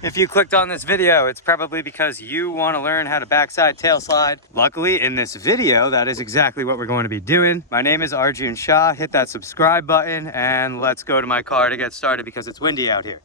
If you clicked on this video, it's probably because you want to learn how to backside tail slide. Luckily, in this video, that is exactly what we're going to be doing. My name is Arjun Shah. Hit that subscribe button and let's go to my car to get started because it's windy out here.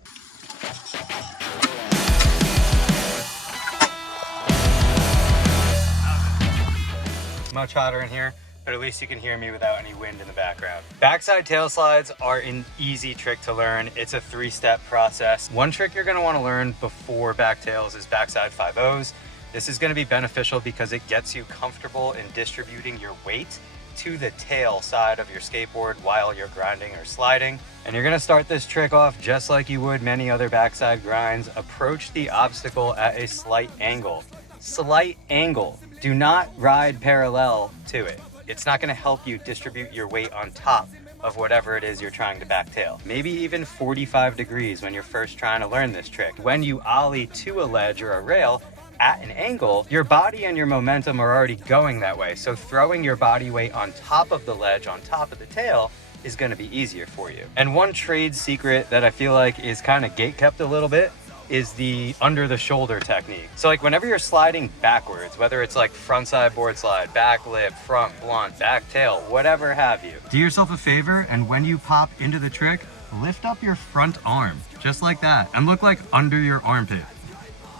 Much hotter in here, but at least you can hear me without any wind in the background. Backside tail slides are an easy trick to learn. It's a 3-step process. One trick you're gonna wanna learn before back tails is backside 5-0s. This is gonna be beneficial because it gets you comfortable in distributing your weight to the tail side of your skateboard while you're grinding or sliding. And you're gonna start this trick off just like you would many other backside grinds. Approach the obstacle at a slight angle. Slight angle. Do not ride parallel to it. It's not gonna help you distribute your weight on top of whatever it is you're trying to backtail. Maybe even 45 degrees when you're first trying to learn this trick. When you ollie to a ledge or a rail at an angle, your body and your momentum are already going that way. So throwing your body weight on top of the ledge, on top of the tail, is gonna be easier for you. And one trade secret that I feel like is kind of gatekept a little bit is the under the shoulder technique. So like whenever you're sliding backwards, whether it's like front side board slide, back lip, front blunt, back tail, whatever have you, do yourself a favor and when you pop into the trick, lift up your front arm, just like that, and look like under your armpit,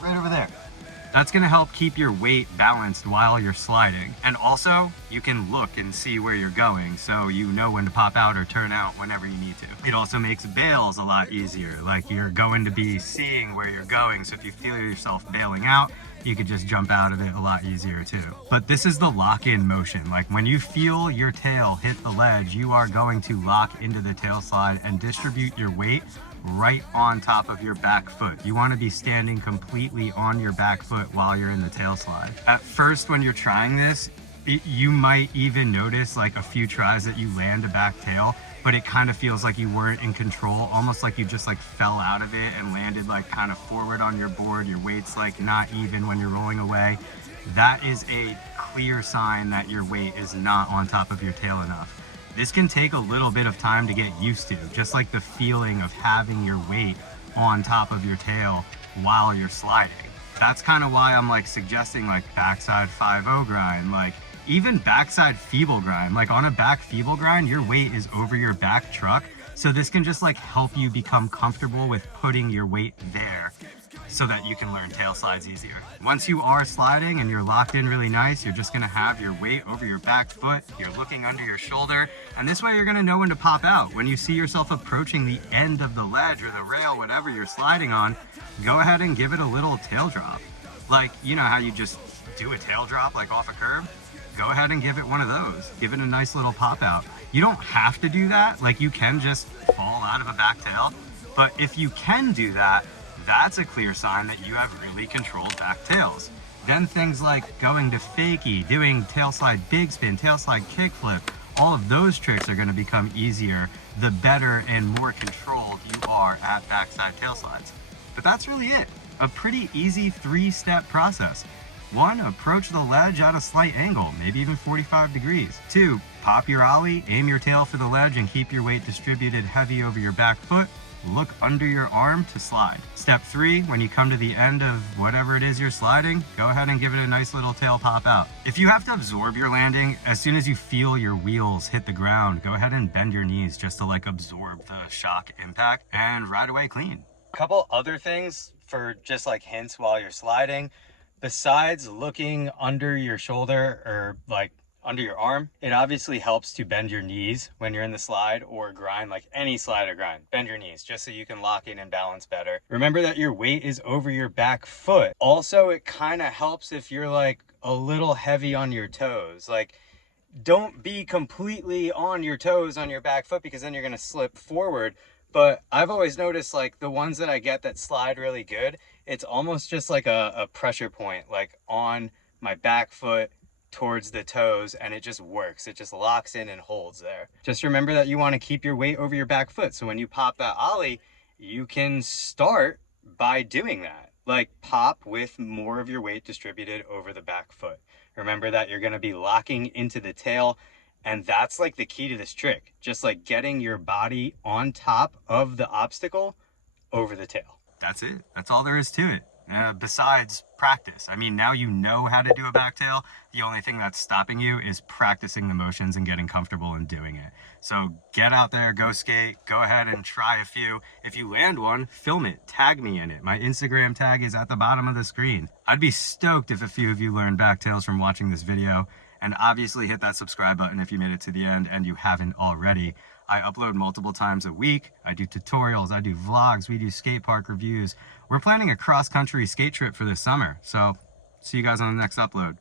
right over there. That's gonna help keep your weight balanced while you're sliding. And also, you can look and see where you're going, so you know when to pop out or turn out whenever you need to. It also makes bails a lot easier. Like you're going to be seeing where you're going, so if you feel yourself bailing out, you could just jump out of it a lot easier too. But this is the lock-in motion. Like when you feel your tail hit the ledge, you are going to lock into the tail slide and distribute your weight right on top of your back foot. You want to be standing completely on your back foot while you're in the tail slide. At first, when you're trying this, you might even notice like a few tries that you land a back tail, but it kind of feels like you weren't in control, almost like you just like fell out of it and landed like kind of forward on your board. Your weight's like not even when you're rolling away. That is a clear sign that your weight is not on top of your tail enough. This can take a little bit of time to get used to, just like the feeling of having your weight on top of your tail while you're sliding. That's kind of why I'm like suggesting like backside 5-0 grind, like even backside feeble grind. Like on a back feeble grind, your weight is over your back truck. So this can just like help you become comfortable with putting your weight there so that you can learn tail slides easier. Once you are sliding and you're locked in really nice, you're just gonna have your weight over your back foot, you're looking under your shoulder, and this way you're gonna know when to pop out. When you see yourself approaching the end of the ledge or the rail, whatever you're sliding on, go ahead and give it a little tail drop. Like, you know how you just do a tail drop like off a curb? Go ahead and give it one of those. Give it a nice little pop out. You don't have to do that, like you can just fall out of a back tail, but if you can do that, that's a clear sign that you have really controlled back tails. Then things like going to fakie, doing tail slide big spin, tail slide kickflip, all of those tricks are gonna become easier the better and more controlled you are at backside tail slides. But that's really it. A pretty easy 3-step process. 1, approach the ledge at a slight angle, maybe even 45 degrees. 2, pop your ollie, aim your tail for the ledge and keep your weight distributed heavy over your back foot. Look under your arm to slide. Step 3, when you come to the end of whatever it is you're sliding, go ahead and give it a nice little tail pop out. If you have to absorb your landing, as soon as you feel your wheels hit the ground, go ahead and bend your knees just to like absorb the shock impact and ride away clean. Couple other things for just like hints while you're sliding, besides looking under your shoulder or like under your arm, it obviously helps to bend your knees when you're in the slide or grind, like any slide or grind. Bend your knees just so you can lock in and balance better. Remember that your weight is over your back foot. Also, it kind of helps if you're like a little heavy on your toes. Like, don't be completely on your toes on your back foot because then you're gonna slip forward. But I've always noticed like the ones that I get that slide really good, it's almost just like a pressure point, like on my back foot towards the toes, and it just works. It just locks in and holds there. Just remember that you want to keep your weight over your back foot. So when you pop that ollie, you can start by doing that. Like pop with more of your weight distributed over the back foot. Remember that you're going to be locking into the tail, and that's like the key to this trick. Just like getting your body on top of the obstacle over the tail. that's it. That's all there is to it. Besides practice. I mean, now you know how to do a backtail. The only thing that's stopping you is practicing the motions and getting comfortable in doing it. So get out there, go skate, go ahead and try a few. If you land one, film it, tag me in it. My Instagram tag is at the bottom of the screen. I'd be stoked if a few of you learned backtails from watching this video. And obviously hit that subscribe button if you made it to the end and you haven't already. I upload multiple times a week. I do tutorials, I do vlogs, we do skate park reviews. We're planning a cross-country skate trip for this summer. So see you guys on the next upload.